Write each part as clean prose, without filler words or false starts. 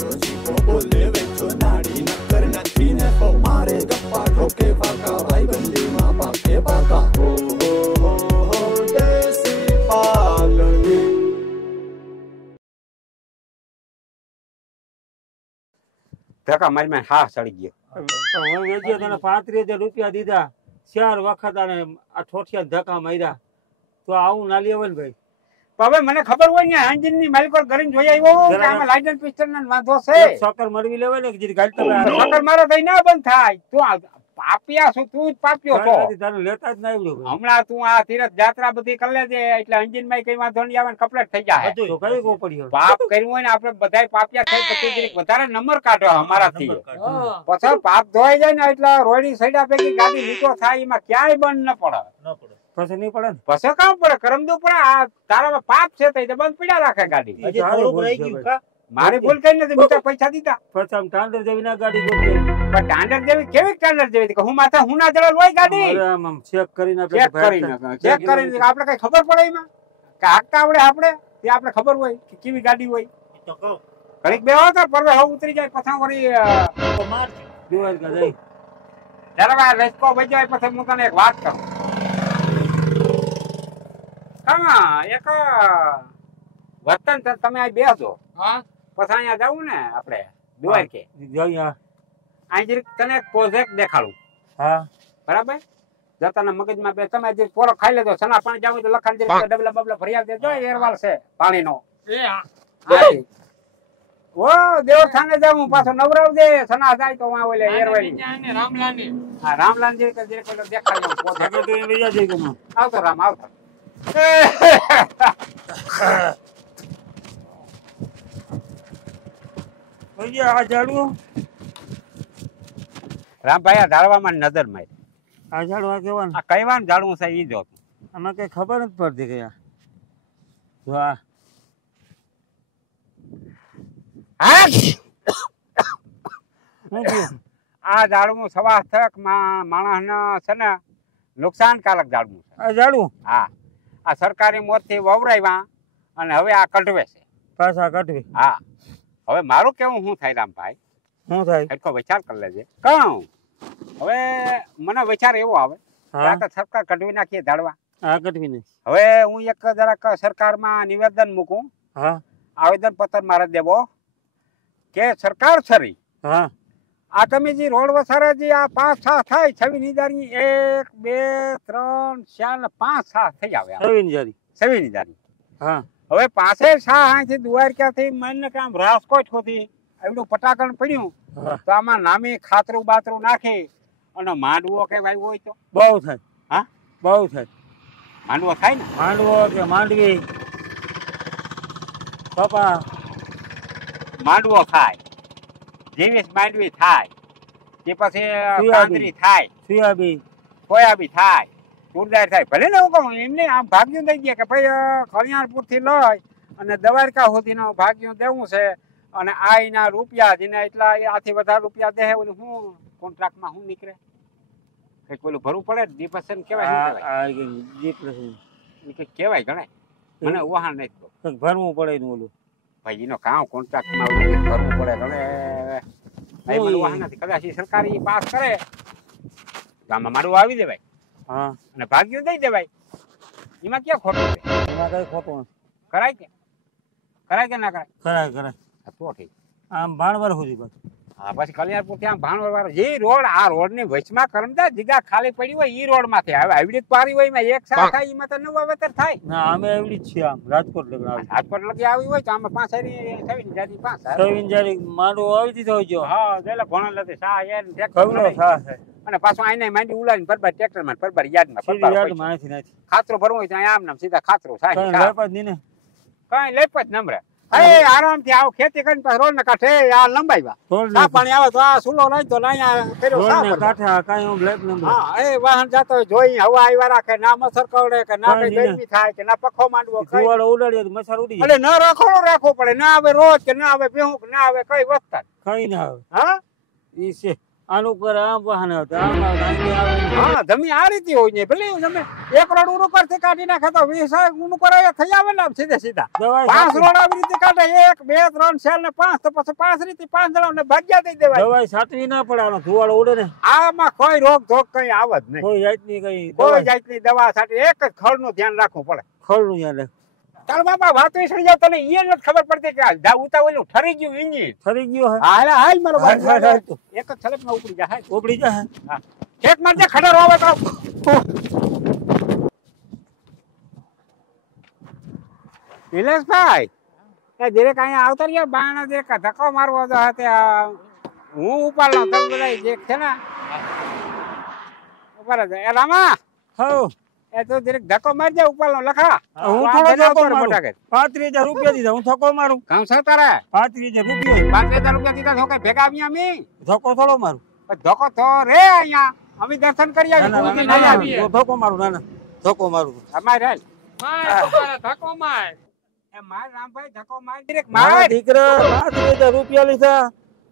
બોલે વેચો નાડી નકર નથી ને તો મારે ગપ્પા ઠોકે પાકા ભાઈ બંધીમાં પાકે પાકા હો દેશી પાલડી ધક્કા મારી માં હા સડી ગયો હું વેચ્યો તને 35,000 રૂપિયા દીધા 4 વખત અને આ ઠોઠિયા ધક્કા માર્યા તો આવું ના લેવાય ને ભાઈ હવે મને ખબર હોય ને એન્જિન ની માલિકો કરીને જોઈ આવ્યો કે આમાં લાઇસન્સ પિસ્ટન ના વાંધો છે સકર મરવી લેવાય ને કે જે ગાડી તમે સકર મારો થઈ ના બંધ થાય તું પાપિયા છું તું જ પાપ્યો છો તને લેતા જ ના આવ્યું હમણાં તું આ તીરથ યાત્રા બધી કરી લેજે એટલે એન્જિન માં કઈ વાંધો નહીં આવે કમ્પ્લીટ થઈ જાય તો કઈ કો પડ્યો પાપ કર્યું હોય ને આપણે બધાય પાપિયા થઈ પછી વધારે નંબર કાઢો અમારાથી પછી પાપ ધોઈ જાય ને એટલે રોડી સૈડા પૈકી ગાડી નીચો થાય એમાં ક્યાંય બંધ ન પડે પછી નહીં પડે ને પછી કામ પડે કરમદુ પડે આ તારામાં પાપ છે તો બંધ પડ્યા રાખે ગાડી મારી ભૂલ કઈ નથી બીજા પૈસા દીધા પછી આમ ટાંડર જેવી ના ગાડી ગોતી પણ ટાંડર જેવી કેવી ટાંડર જેવી કે હું માથે હું ના જડેલ હોય ગાડી આમ ચેક કરીને ચેક કરીને આપણે કઈ ખબર પડે એમાં કે હાકતા આવડે આપણે તે આપણે ખબર હોય કે કેવી ગાડી હોય તો કહો ઘડીક બેહો તો પરવે હવે ઉતરી જાય પછી વળી તો માર દીવાલ કા જઈ જરા વાર રસ્કો બચી જાય પછી હું તને એક વાત કરું કામા એક વર્તન તમે આ બેસજો હા પછી અહીંયા જવું ને આપણે દુવાર કે જઈએ અહીં તને એક પ્રોજેક્ટ દેખાડું હા બરાબર જતાના મગજમાં બે તમે જે પોરો ખાઈ લેજો સના પાણી જાવ તો લખાણ દે ડબલા બબલા ભરી આવજો જો એરવાલ છે પાણીનો ઓ દેવસ્થાને જાઉં પાછો નવરાવજે સના જાય તો વાં ઓલે એરવાલી રામલાની હા રામલાની જે જે કોઈ દેખાડજો પ્રોજેક્ટ તો એ બીજા જઈ ગયો આવતો રામ આવતો આ ઝાડવું રામભાઈ આ ઝાડવામાં નજર મારી આ ઝાડવા કેવાનું આ કઈવાનું ઝાડવું છે ઈ જો આમાં કઈ ખબર નથી પડતી કયા જો આ ઝાડવું સવા થક માણસ છે ને નુકસાનકારક ઝાડવું છે આ ઝાડવું હા આ સરકારી મોરથી વવરાવ્યા અને હવે આ કઢવે છે પાછા કટવી હા હવે મારું કેવું શું થાય રામભાઈ શું થાય એટલો વિચાર કરી લેજે કહું હવે મને વિચાર એવો આવે કે આ તો સરકાર કઢવી નાખીએ ઝાડવા આ કટવી નહીં હવે હું એક જરાક સરકારમાં નિવેદન મૂકું હા આવેદન પત્ર મારે દેવો કે સરકાર છરી હા આ તમે જે રોડ વસારે જે આ 5-6 થાય 26,000 1 2 3 4 5 6 થઈ આવે 26,000 હા હવે પાસે શા અહીંથી દ્વારકાથી મને કામ રાજકોટ હોતી એવડું પટાકણ પડ્યું તો આમાં નામે ખાતરું બાતરું નાખી અને માંડવો કે ભાઈ હોય તો બહુ થાય હા બહુ થાય માંડવો થાય ને માંડવો કે માંડવી પપ્પા માંડવો થાય જેવી માંડવી થાય તે પછી કાંદરી થાય સોયાબી થાય તુરદાર થાય ભલે ને હું કહું એમને આમ ભાગ્યું દઈ ગયા કે ભાઈ કલ્યાણપુર થી લઈ અને દ્વારકા સુધી નો ભાગ્યું દેવું છે અને આ એના રૂપિયા જેને એટલા આથી વધારે રૂપિયા દે ઓલું શું કોન્ટ્રાક્ટમાં શું નીકળે કઈક ઓલું ભરવું પડે ડિપોઝિટ કેવાય ગણાય મને વહાણ નહીં ભરવું પડે ઓલું ભાઈ એનો કામ કોન્ટ્રાક્ટમાં ભરવું પડે ગણે વહાણ નથી કદાચ સરકારી પાસ કરે ગામમાં મારું આવી દેવાય હા અને ભાગ્યું દઈ દેવાય એમાં ક્યાં ખોટું છે એમાં કઈ ખોટું કરાય કે ના કરાય તો ઠીક આમ ભાણવર સુધી બસ હા પછી કલ્યાણપુર થી આમ ભાણવર વાળો જે રોડ આ રોડ ની વચમાં કરમદા જગ્યા ખાલી પડી હોય ઈ રોડ માંથી હવે આવડી પારી હોય એમાં એક સાથ થાય એમાં તો નવા વતર થાય ના અમે એવડી જ છીએ આમ રાજકોટ લગી આવી હોય તો આમાં 5 માંડવો આવી દીધો હોય હા પેલા ભણો લગે સા યાર અને પાછું આઈને માંડી ઉલાડીને બરબાર ટ્રેક્ટર માં બરબાર યાર્ડમાં ખાતરો ભરવું હોય તો આમ નામ સીધા ખાતરો થાય કઈ લેપ જ નમરે આરામ થી આવ ખેતી કરીને પછી રોડ ને કાંઠે આ લંબાઈ પાણી આવે તો આ સુલો લઈ તો વાહન જતો જોઈ હવા આવ્યા રાખે ના મચ્છર કરડે કે ના કઈ ગરમી થાય કે ના પખો માંડવો મચ્છર ઉડી એટલે ન રખોડો રાખવો પડે ના આવે રોજ કે ના આવે ભેહું કે ના આવે કઈ વસ્તા કઈ ના આવે હા ઈ છે આનું પર આમ વાહન આવતા આમ આવે હા જમી આ રીતે હોય ને ભલે તમે 1 રોડ ઉનું પરથી કાઢી નાખે તો 20 ઉનું પર થઈ આવે ને સીધે સીધા 5 રોડ આવી રીતે કાઢે 1 2 3 4 ને 5 તો પછી 5 રીતે 5 જણા ભાગ્યા દઈ દેવાય દવાઈ સાચવી ના પડે આનો ધુવાળો ઉડે ને આમાં કોઈ રોગ ધોગ કઈ આવે જ નહીં કોઈ જાતની કઈ કોઈ જાતની દવા સાથે એક જ ખળનું ધ્યાન રાખવું પડે ખળનું યાર ચાલ બાપા વાત વિસરી જાવ તને ઈ નથી ખબર પડતી કે જા ઉતાવળું ઠરી ગયું ઇન્જિન ઠરી ગયો હે હાલ હાલ મારો ભાઈ હાલ. એક જ છલકમાં ઉપડી જા હાલ ઉપડી જા હા એક મારજે ખડર આવે તો નિલેશભાઈ એ ધીરે કાંઈ આવતા રહ્યા બાણા જે ધક્કો મારવો તો હાથે હું ઉપાડલો તમે બધા જે છે ને ઉપાડ જ એ રામા હો એ તો ધીરે ધક્કો મારજે ઉપાડલો લખા હું થોડો ધક્કો મારું 35,000 રૂપિયા દીધા હું ધક્કો મારું કામ છે તારે 35,000 રૂપિયા 5,000 રૂપિયા દીધા તો કઈ ભેગા આવ્યા અમે ધક્કો થોડો મારું ધક્કો તો રે અહીંયા અમે દર્શન કરી આવીએ ધક્કો મારું ના ના ધક્કો મારું અમારે હાલ ધક્કો માર એ માર રામભાઈ ધક્કો માર direct માર દીકરા 35,000 રૂપિયા લીધા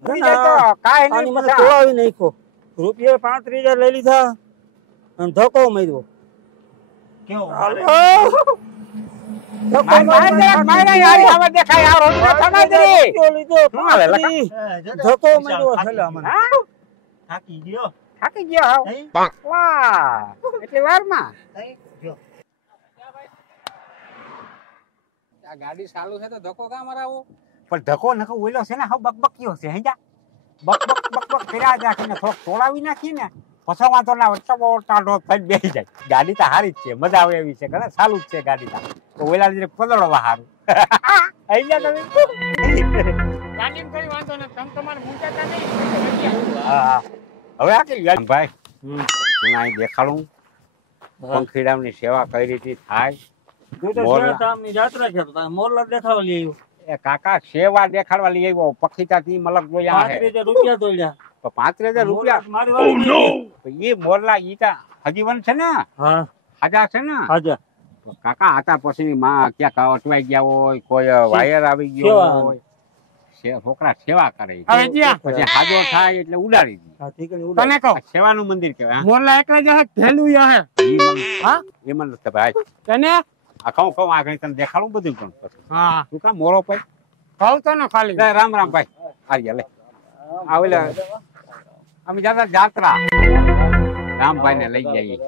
ઉડી જાય તો કાંઈ નહીં મને મજા. તોડાવી નાખ્યો રૂપિયા 35,000 લઈ લીધા અને ધક્કો માર્યો માર માર direct માર યાર આવા દેખાય આ રોડ પર થવા દે શું હાલે લખા ધક્કો માર્યો છેલ્લા મને હા? થાકી ગયો થાકી ગયો હાવ. વાહ એટલી વારમાં આ ગાડી ચાલુ છે તો ધક્કો કામ મરાવો પણ ધક્કો નકો ઓઈલો છે ને હા બકબકિયો છે હે જા બકબક કર્યા રાખીને થોડોક તોડાવી નાખી ને પછી વાંધો ના હોય ટબો ટાઢો થઈ બેસી જાય ગાડી તો હારી જ છે મજા આવે એવી છે ઘણા ચાલુ જ છે ગાડી તો ઓઈલા દીને પદળવા હારું આઈ ગયા તમે ગાડીમાં કઈ વાંધો ને તમ તમારે મૂંઝાતા નહીં હા હવે આ કે ભાઈ હું અહીં દેખાડું પંખીડાની સેવા કઈ રીતે થાય તું તો મોરલા. શિયાળાની જાત્રા છે તો તારે મોરલા દેખાડવા લઈ આવ્યો એ કાકા સેવા દેખાડવા લઈ આવ્યો પક્ષીતાથી મલક જોયા હે 35,000 રૂપિયા દોડ્યા તો 35,000 રૂપિયા મારી વાત તો એ મોરલા ઈટા હજીવન છે ને હા હાજા છે ને હાજા તો કાકા હતા પછી માં ક્યાંક અટવાઈ ગયા હોય કોઈ વાયર આવી ગયો સેવા. હોય છોકરા સેવા કરે હવે જ્યાં. પછી હાજો થાય એટલે ઉડાડી દી હા ઠીક છે તને કહું સેવાનું મંદિર કહેવાય મોરલા એકલા જ હે ઢેલું હે હા? એ મને તો ભાઈ તને આ કહું આગળ તને દેખાડું બધું પણ પછી હા તું કામ મોરો ભાઈ કહું તો ને ખાલી લે રામ રામ ભાઈ આર્યા લે આ ઓલા અમે જતા જાત્રા રામભાઈ ને લઈ જઈએ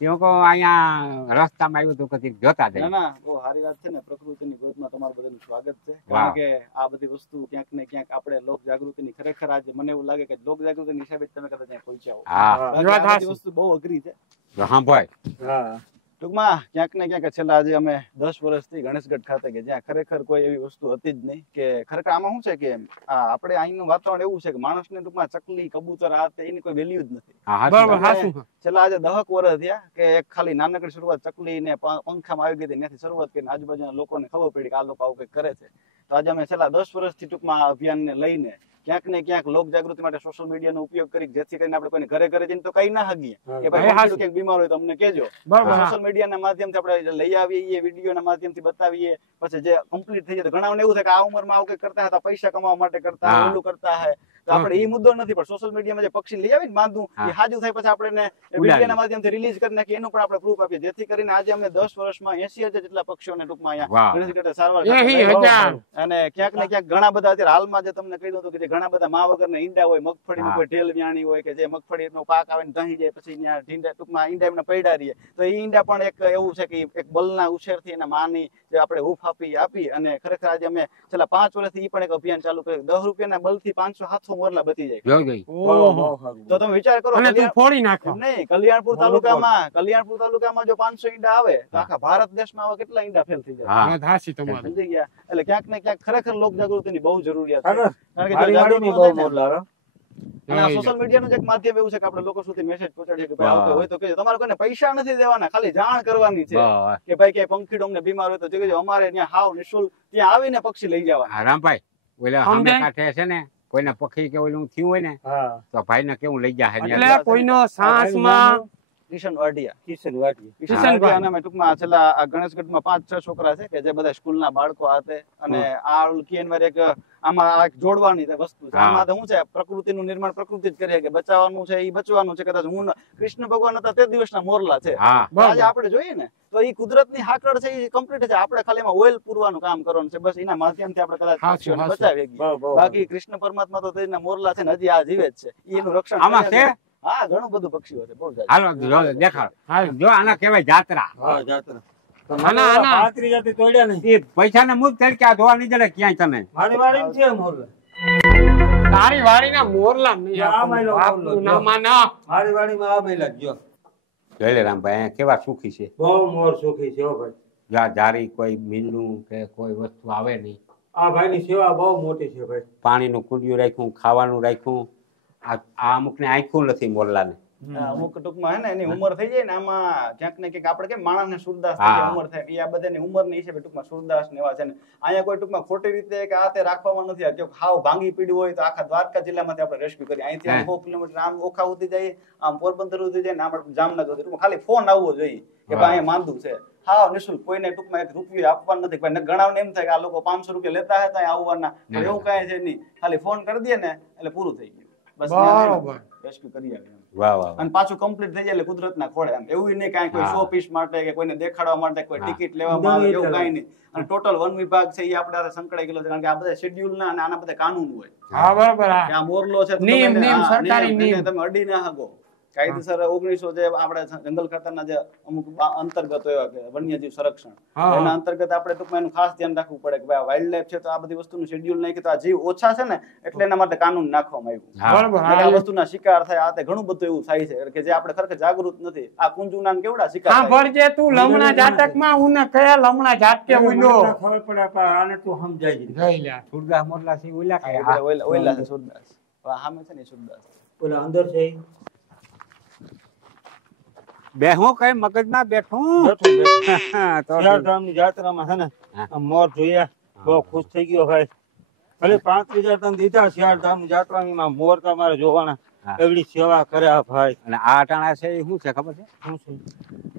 તેઓ કહો અહીંયા રસ્તામાં આવ્યું હતું કદી જોતા ના જાય ના બહુ સારી વાત છે ને પ્રકૃતિની ગોદમાં તમારું બધાનું સ્વાગત છે વાહ. કારણ કે આ બધી વસ્તુ ક્યાંક ને ક્યાંક આપણે લોક જાગૃતિની ખરેખર આજે મને એવું લાગે કે લોક જાગૃતિની હિસાબે જ તમે કદાચ ત્યાં પહોંચ્યા હો. હા બાકી વાત આ બધી સાચી. વસ્તુ બહુ અઘરી છે હા ભાઈ હા ટૂંકમાં ક્યાંક ને ક્યાંક છેલ્લા આજે અમે 10 વર્ષથી ગણેશગઢ ખાતે કે જ્યાં ખરેખર કોઈ એવી વસ્તુ હતી જ નહીં કે ખરેખર આમાં શું છે કે આપણે અહીંનું વાતાવરણ એવું છે કે માણસને ટૂંકમાં ચકલી કબૂતર આ તે એની કોઈ વેલ્યુ જ નથી હા હાચી બરાબર વાત. હાચું છેલ્લા આજે 10 વર્ષ થયા કે એક ખાલી નાનકડી શરૂઆત ચકલી ને પંખામાં આવી ગઈ હતી ત્યાંથી શરૂઆત કરીને આજુબાજુના લોકોને ખબર પડી કે આ લોકો આવું કંઈક કરે છે તો આજે અમે છેલ્લા 10 વર્ષથી ટૂંકમાં આ અભિયાનને લઈને ક્યાંક ને ક્યાંક લોક જાગૃતિ માટે સોશિયલ મીડિયાનો ઉપયોગ કરી જેથી કરીને આપણે કોઈને ઘરે ઘરે જઈને તો કઈ ના હગીએ કે ભાઈ પંખીડું ક્યાંક બીમાર હોય તો અમને કહેજો બરાબર હા. સોશિયલ મીડિયાના માધ્યમથી આપણે લઈ આવીએ વિડીયોના માધ્યમથી બતાવીએ પછી જે કમ્પ્લીટ થઈ જાય તો ઘણાને એવું થાય કે આ ઉંમરમાં આવું કંઈક કરતા હતા પૈસા કમાવા માટે કરતા હા. હોય ઓલું કરતા હોય તો આપણે એ મુદ્દો નથી પણ સોશિયલ મીડિયામાં જે પક્ષી લઈ આવીને બાંધું હા. એ હાજુ થાય પછી આપણે વિડીયોના માધ્યમથી રિલીઝ કરી નાખીએ એનું પણ આપણે પ્રૂફ આપીએ જેથી કરીને આજે અમે 10 વર્ષમાં 80,000 જેટલા પક્ષીઓને ટૂંકમાં વાહ. અહીંયા ગણેશગઢે સારવાર એ સાથે લઈ હજાર. અને ક્યાંક ને ક્યાંક ઘણા બધા અત્યારે હાલમાં જે તમને કહી દઉં તો કે જે ઘણા બધા મા વગરના ઈંડા હોય મગફળીનું હા. કોઈ ઢેલ વ્યાણી હોય કે જે મગફળીનો પાક આવે ને દહીં જાય પછી ત્યાં ઢીંડા ટૂંકમાં ઈંડા એમને પડ્યા રહીએ તો એ ઈંડા પણ એક એવું છે કે એક બલના ઉછેરથી એના માની જે આપણે હૂફ આપી અને ખરેખર આજે અમે છેલ્લા 5 વર્ષથી ઈ પણ એક અભિયાન ચાલુ કર્યું 10 રૂપિયાના બલથી 500-700 મોરલા બચી જાય જોઈ ગઈ ઓહો. તો તમે વિચાર કરો અને તું ફોડી નાખો એમ નહીં કલ્યાણપુર તાલુકામાં જો 500 ઈંડા આવે તો આખા ભારત દેશમાં આવા કેટલા ઈંડા ફેલ થઈ જાય હા વાત હાચી તમારી સમજી ગયા એટલે ક્યાંક ને ક્યાંક ખરેખર લોક જાગૃતિની બહુ જરૂરિયાત છે આગળ. કારણ કે જો મારી જાગૃતિ વાડીની ન થાય બહુ ને, મોરલા હો. અને આ સોશિયલ મીડિયાનું જ એક માધ્યમ એવું છે કે આપણે લોકો સુધી મેસેજ પહોંચાડીએ કે ભાઈ આવું કંઈ હોય તો કહેજો તમારે કોઈને પૈસા નથી દેવાના ખાલી જાણ કરવાની છે બસ. કે ભાઈ કે પંખીડો અમને બીમાર હોય તો કહેજો અમારે ત્યાં હાવ નિઃશુલ્ક ત્યાં આવીને પક્ષી લઈ જવા હા, રામભાઈ ઓલા સામે સમજાય? કાંઠે છે ને કોઈને પક્ષી કે ઓલું થયું હોય ને હા તો ભાઈ ને કેવું લઈ જાય એટલે કોઈનો સાસમાં કિશન વાઢિયા. કિશન વાટી કિશનભાઈ અને અમે ટૂંકમાં છેલ્લા આ ગણેશગઢમાં 5-6 છોકરા છે કે જે બધા સ્કૂલના બાળકો હાથે અને આ કેનવાર એક આમાં આ એક જોડવાની વસ્તુ છે. આમાં તો શું છે, પ્રકૃતિનું નિર્માણ પ્રકૃતિ જ કરે કે બચાવવાનું છે, ઈ બચવાનું છે. કદાચ હું કૃષ્ણ ભગવાન હતા તે દિવસના મોરલા છે. આજે આપણે જોઈએ ને તો ઈ કુદરતની હાકડ છે, ઈ કમ્પ્લીટ છે. આપણે ખાલી એમાં ઓઇલ પૂરવાનું કામ કરવાનું છે, બસ એના માધ્યમથી આપણે કદાચ પક્ષીઓને બચાવી શકીએ. બાકી કૃષ્ણ પરમાત્મા તો તેના મોરલા છે ને હજી આ જીવે જ છે, એનું રક્ષણ આમાં છે. હા, ઘણું બધું પક્ષીઓ છે, બહુ જાત. હાલો દેખાડ. જો આના કહેવાય જાત્રા. હા જાત્રા આના 35 જાતિ તોડ્યા નહીં. એ પૈસાને મુક તરીકે આ જોવા નહીં જડે ક્યાંય તને. મારી વાડીમાં છે મોરલા. તારી વાડીના મોરલા નહીં આ મહિલો બાપુ ના માના. મારી વાડીમાં આ મહિલા જો જયરામભાઈ અહીંયા કેવા સુખી છે. બહુ મોર સુખી છે હો ભાઈ. જ્યાં જારી કોઈ મીંડું કે કોઈ વસ્તુ આવે નહીં. આ ભાઈની સેવા બહુ મોટી છે ભાઈ. પાણીનું કુંડિયું રાખ્યું, ખાવાનું રાખ્યું. આ અમુકને આંખ્યું નથી મોરલાને. અમુક ટૂંકમાં હે ને એની ઉંમર થઈ જાય ને આમાં ક્યાંક ને ક્યાંક આપણે કેમ માણસને સુરદાસ થઈ જાય ઉંમર થાય, એ આ બધાની ઉંમરની હિસાબે ટૂંકમાં સુરદાસ ને એવા છે ને. અહીંયા કોઈ ટૂંકમાં ખોટી રીતે કે આ તે રાખવામાં નથી આવ્યું. હાવ ભાંગી પીડ્યું હોય તો આખા દ્વારકા જિલ્લામાંથી આપણે રેસ્ક્યુ કરીએ. અહીંથી 100 કિલોમીટર આમ ઓખા ઉતી જઈએ, આમ પોરબંદર ઉતી જાય ને આપણે જામનગર ટૂંકમાં ખાલી ફોન આવવો જોઈએ કે ભાઈ અહીંયા માંદું છે. હા, નિઃશુલ્ક, કોઈને ટૂંકમાં 1 રૂપિયો આપવાનું નથી. કોઈ ગણાવને એમ થાય કે આ લોકો 500 રૂપિયા લેતા હતા આવવાના, એવું કાંઈ છે નહીં. ખાલી ફોન કરી દઈએ ને એટલે પૂરું થઈ ગયું. બસ રેસ્ક્યુ કરી આવે. વાહ વાહ. અને પાછું કમ્પ્લીટ થઈ જાય એટલે કુદરતના ખોળે. એમ એવું નહીં કાંઈ કોઈ 100 પીસ માટે કે કોઈને દેખાડવા માટે કોઈ ટિકિટ લેવામાં આવે એવું કાંઈ નહીં. અને ટોટલ વન વિભાગ છે એ આપણે સંકળાઈ ગયેલો છે, કારણ કે આ બધા શેડ્યુલ ના અને આના બધા કાનૂન હોય. હા બરાબર. આ મોરલો છે નિયમ સરકારી નિયમ તમે અડી ના શકો. કાયદેસર 1900 જે આપણે જંગલ ખાતાના જે અમુક અંતર્ગત એવા કે વન્યજીવ સંરક્ષણ, એના અંતર્ગત આપણે ટૂંકમાં એનું ખાસ ધ્યાન રાખવું પડે કે ભાઈ વાઇલ્ડ લાઈફ છે તો આ બધી વસ્તુનું શેડ્યુલ નહીં કે તો આ જીવ ઓછા છે ને એટલે એના માટે કાનૂન નાખવામાં આવ્યું. બરાબર. આ વસ્તુના શિકાર થાય આ તે ઘણું બધું એવું થાય છે કે જે આપણે ખરેખર જાગૃત નથી. આ કુંજુના કેવડા શિકાર હા ભરજે તું લમણા જાતકમાં હું ને કયા લમણા જાતકે ઉડો ખબર પડે પણ આને તું સમજાય જ જઈ લે. સુરદાસ મોરલા છે ઓલા કે ઓયલા છે સુરદાસ. સામે છે ને સુરદાસ. ઓલા અંદર છે બેહું કઈ મગજમાં બેઠું. ચારધામની જાત્રામાં છે ને આ મોર જોયા બહુ ખુશ થઈ ગયો ભાઈ. ભલે 35,000 તમે દીધા ચારધામની જાત્રામાં મોર તમારે જોવાના. એવડી સેવા કરે આ ભાઈ. અને આ અટાણા છે એ શું છે ખબર છે? શું છે?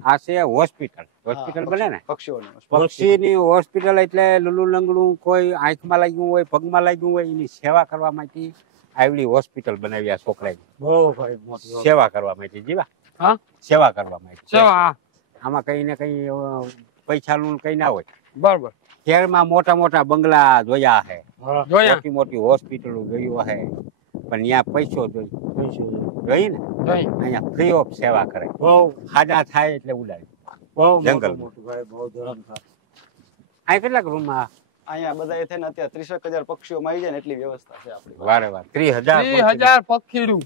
આ છે હોસ્પિટલ બને ને પક્ષીઓને પક્ષીની હોસ્પિટલ. એટલે લુલું લંગડું કોઈ આંખમાં લાગ્યું હોય, પગમાં લાગ્યું હોય, એની સેવા કરવા માટે આવડી હોસ્પિટલ બનાવી આ છોકરાએ. બહુ ભાઈ મોટી સેવા કરવા માટે. જીવા હા સેવા કરવા માટે. સેવા. આમાં કઈ ને કઈ પૈસાનું કઈ ના હોય. બરાબર. શહેરમાં મોટા મોટા બંગલા જોયા છે, જોયા. મોટી મોટી હોસ્પિટલો જોયું છે, પણ ત્યાં પૈસો જોઈ ને અહીંયા ફ્રી ઓફ સેવા કરે. બહુ ખાડા થાય એટલે ઉડાડી. બહુ જંગલ મોટું ભાઈ બહુ ધરમ થાય. આ કેટલાક રૂમમાં અહીંયા બધા થઈને અત્યારે 30,000 પક્ષીઓ આવી જાય ને એટલી વ્યવસ્થા છે આપણી. વારે વાર 30,000 30,000 પક્ષીડું.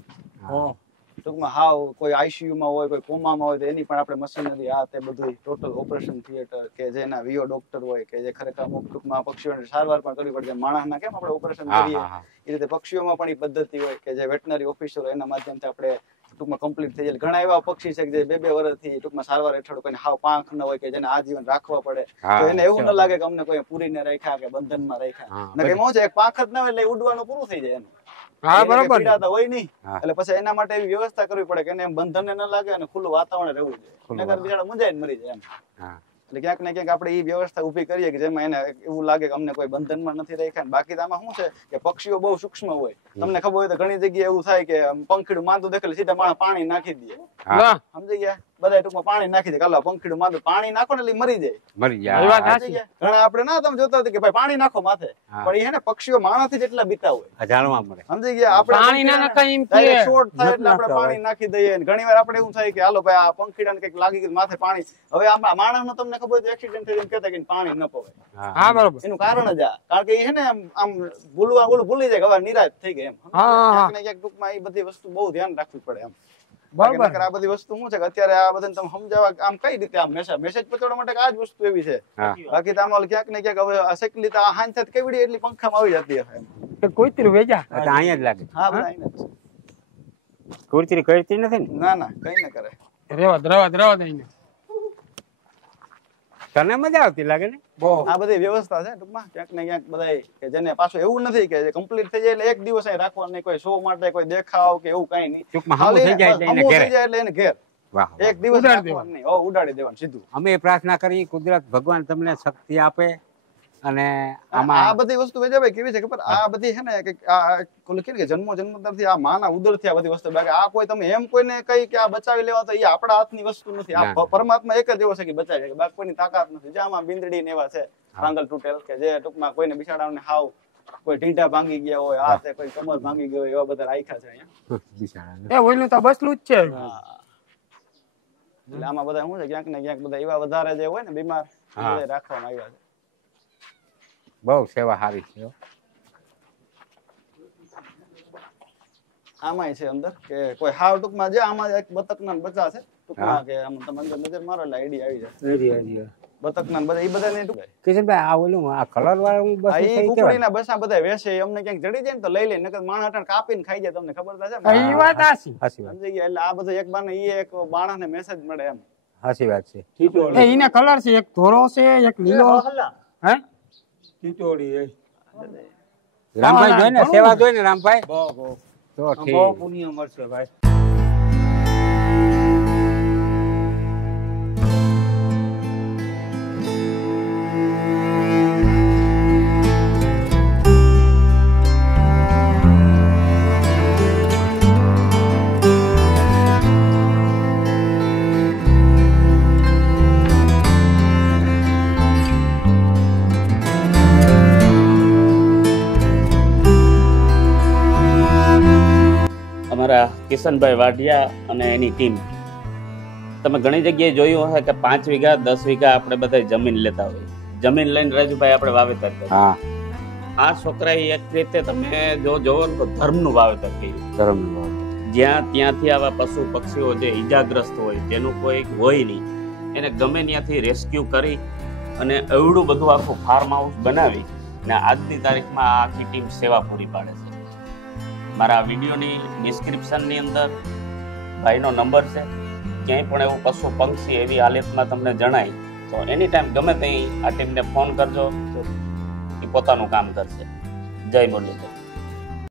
ટૂંકમાં હાવ કોઈ આઈસીયુ માં હોય, કોઈ કોમામાં હોય તો એની પણ આપણે મશીનરી આ તે બધું ટોટલ ઓપરેશન થિયેટર કે જેના વીઓ ડોક્ટર હોય કે જે ખરેખર અમુક ટૂંકમાં પક્ષીઓની સારવાર પણ કરવી પડે. માણસના કેમ આપણે ઓપરેશન કરીએ એ રીતે પક્ષીઓમાં પણ એ પદ્ધતિ હોય કે જે વેટનરી ઓફિસર એના માધ્યમથી આપણે ટૂંકમાં કમ્પ્લીટ થઈ જાય. ઘણા એવા પક્ષી છે કે જે 2-2 વર્ષથી ટૂંકમાં સારવાર હેઠળ કોઈને હાવ પાંખ ન હોય કે જેને આજીવન રાખવા પડે, તો એને એવું ન લાગે કે અમને કોઈ પૂરીને રાખ્યા કે બંધનમાં રાખ્યા. ને કે મોજ એક પાંખ જ ના હોય એટલે ઉડવાનું પૂરું થઈ જાય એનું. હા બરાબર. પીડા હોય નહીં એટલે પછી એના માટે એવી વ્યવસ્થા કરવી પડે કે એને બંધન ન લાગે અને ખુલ્લું વાતાવરણ રહેવું જોઈએ. નકર બિચારા મુંજાઈને મરી જાય એમ. એટલે ક્યાંક ને ક્યાંક આપણે એ વ્યવસ્થા ઉભી કરીએ કે જેમાં એને એવું લાગે કે અમને કોઈ બંધનમાં નથી રાખ્યા. બાકી આમાં શું છે કે પક્ષીઓ બહુ સૂક્ષ્મ હોય. તમને ખબર હોય તો ઘણી જગ્યાએ એવું થાય કે પંખીડું માંદું દેખે સીધા માણસ પાણી નાખી દે. સમજી ગયા? બધા ટૂંકમાં પાણી નાખી દે. કાલો પંખીડું માંદું પાણી નાખો ને એટલે મરી જાય. ઘણા આપણે ના તમે જોતા કે ભાઈ પાણી નાખો માથે, પણ એ હે ને પક્ષીઓ માણસથી જેટલા બીતા હોય જાણવા મળે. સમજી ગયા? આપણે પાણી ના નખાય એમ કે શોર્ટ થાય એટલે આપણે પાણી નાખી દઈએ. ઘણી વાર આપણે એવું થાય કે હાલો ભાઈ આ પંખીડાને કંઈક લાગી ગયું માથે પાણી. હવે આમાં માણસનો તમને ખબર હોય તો એક્સિડન્ટ થઈ કહેતા કે પાણી ન પવાય. હા બરાબર. એનું કારણ જ આ, કારણ કે એ હે ને આમ ભૂલી જાય કે હવે નિરાશ થઈ ગઈ એમ. ક્યાંક ને ક્યાંક ટૂંકમાં એ બધી વસ્તુ બહુ ધ્યાન રાખવી પડે એમ. બરાબર. આ બધી વસ્તુ શું છે કે અત્યારે આ બધાને તમે સમજાવવા આમ કઈ રીતે આમ મેસેજ પહોંચાડવા માટે આ જ વસ્તુ એવી છે. બાકી તો આમાં ક્યાંક ને ક્યાંક હવે અશેકલી તો આ હાંજ સાથે કેવડી એટલી પંખામાં આવી જતી હશે. કોઈતરી વેજા અહીંયા જ લાગે. હા બધા અહીંયા જ છે. કોઈતરી કરતી નથી ને? ના ના કઈ ન કરે. રેવા દઈને તને મજા આવતી લાગે ને બહુ. આ બધી વ્યવસ્થા છે ટૂંકમાં ક્યાંક ને ક્યાંક બધા કે જેને પાછું એવું નથી કે કમ્પ્લીટ થઈ જાય એટલે એક દિવસ અહીં રાખવાનું નહીં, કોઈ શો માટે કોઈ દેખાવ કે એવું કઈ નહીં. ટૂંકમાં હમું થઈ જાય એટલે એને ઘેર. એટલે એને ઘેર વાહ એક દિવસ ઉડાડી રાખવાનું નહીં. ઉડાડી દેવાનું સીધું. અમે પ્રાર્થના કરી કુદરત ભગવાન તમને શક્તિ આપે અને આ આમાં બધી વસ્તુ વેજાભાઈ કેવી છે ખબર? આ બધી છે ને કે આ ઓલું કે જન્મોથી આ માના ઉદરથી આ બધી વસ્તુ. બાકી આ કોઈ તમે એમ કોઈને કહી કે આ બચાવી લેવા તો એ આપણા હાથની વસ્તુ નથી. આ પરમાત્મા એક જ એવો છે કે બચાવી શકે, બાકી કોઈની તાકાત નથી. જે આમાં બિંદડી ને એવા છે પાંગલ તૂટેલ કે જે ટૂંકમાં કોઈને બિચારાઓને હાવ કોઈ ઢીંઢા ભાંગી ગયા હોય, આ તે કોઈ કમર ભાંગી ગયો હોય, એવા બધા રાખ્યા છે અહીંયા. એ ઓઈલું તો બસલું જ છે. એટલે આમાં બધા શું છે ક્યાંક ને ક્યાંક બધા એવા વધારે જે હોય ને બીમાર એ રાખવામાં આવ્યા છે. બહુ સેવા સારી છે. આમાંય છે અંદર કે કોઈ હાવ ટૂંકમાં જે આમાં એક બતકના બચ્ચા છે ટૂંકમાં કે આમ તમે અંદર નજર મારો એટલે આઈડી આવી જાય. બતકના બધા એ બધાને કિશનભાઈ આ ઓલું આ કલર વાળું બસ આ કુકડીના બસા બધા વેસે, અમને ક્યાંક જડી જાય ને તો લઈ લે, નકર માણસ અટાણ કાપીને ખાઈ જાય. તમને ખબર છે ને? એ વાત હાચી. સમજી ગયા? એટલે આ બધું એક બાને ઈ એક માણસને મેસેજ મળે એમ. સાચી વાત છે. એ ઈને કલર છે, એક ધોળો છે, એક લીલો. હે ટીટોડી રામભાઈ જોઈ ને સેવા જોઈ ને રામભાઈ બહુ તો બહુ ઠીક. પુણ્ય મળશે ભાઈ. અમારા કિશનભાઈ વાઢિયા અને એની ટીમ, તમે ઘણી જગ્યાએ જોયું હશે કે 5 વીઘા 10 વીઘા આપણે બધા જમીન લેતા હોય. જમીન લઈને રાજુભાઈ આપણે વાવેતર કરીએ. હા, આ છોકરાએ એક રીતે તમે જો જોવો ને તો ધર્મનું વાવેતર કર્યું. ધર્મનું. જ્યાં ત્યાંથી આવા પશુ પક્ષીઓ જે ઈજાગ્રસ્ત હોય, જેનું કોઈ હોય નહીં, એને ગમે ત્યાંથી રેસ્ક્યુ કરી અને એવડું બધું આખું ફાર્મ હાઉસ બનાવી ને આજની તારીખમાં આ આખી ટીમ સેવા પૂરી પાડે છે. મારા વિડીયોની ડિસ્ક્રિપ્શનની અંદર ભાઈનો નંબર છે. ક્યાંય પણ એવું પશુ પંક્ષી એવી હાલતમાં તમને જણાય તો એની ટાઈમ ગમે ત્યાં આ ટીમને ફોન કરજો, તો એ પોતાનું કામ કરશે. જય મુરલીધર.